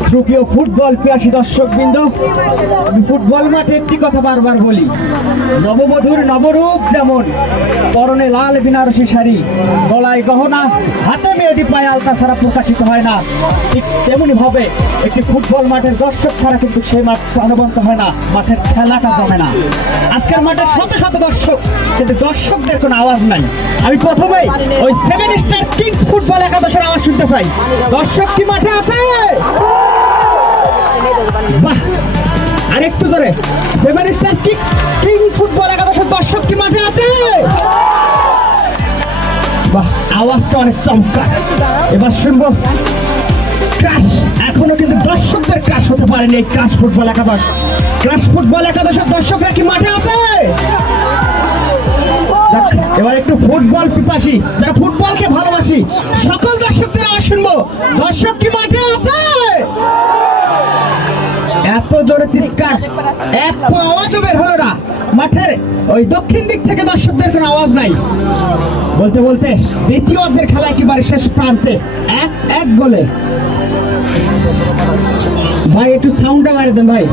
শ্রুতীয় football পিয়াসী দর্শকবৃন্দ, football মাঠে একটি কথা বারবার বলি, নববধূর নবরূপ যেমন পরনে লাল বেনারসি শাড়ি, গলায় গহনা, হাতে মেহেদি, পায়ে আলতা ছাড়া প্রকাশিত হয় না, ঠিক তেমনি ভাবে একটি ফুটবল মাঠের দর্শক ছাড়া কিন্তু সেই মাঠ প্রাণবন্ত হয় না, মাঠের খেলাটা জমে না। আজকের মাঠে শত শত দর্শক, কিন্তু দর্শকদের কোনো আওয়াজ নাই। আমি প্রথমেই ওই 7 স্টার কিংস ফুটবল একাদশের আওয়াজ শুনতে চাই। দর্শক কি মাঠে আছে? বাহ, আরেকটু জোরে। 7 স্টার কিং ফুটবল একাদশের দর্শক কি মাঠে আছে? বাহ, আওয়াজটা অনেক চমৎকার। এবার শুনবো ক্রাশ। এখনো কিন্তু দর্শকদের ক্রাশ হতে পারেনি এই ক্রাশ ফুটবল একাদশ। ক্রাশ ফুটবল একাদশের দর্শকরা কি মাঠে আছে? এবার একটু ফুটবল পিপাসী, যারা ফুটবলকে ভালোবাসি, সকল দর্শকদের আওয়াজ শুনবো। দর্শক কি মাঠে আছে? এত জোরে চিৎকার, এক আওয়াজও বের হলো না। মাঠের ওই দক্ষিণ দিক থেকে দর্শকদের কোনো আওয়াজ নাই। বলতে বলতে দ্বিতীয় অর্ধের খেলা একেবারে শেষ প্রান্তে, এক গোলে। ভাই একটু সাউন্ডটা মারে দেন ভাই।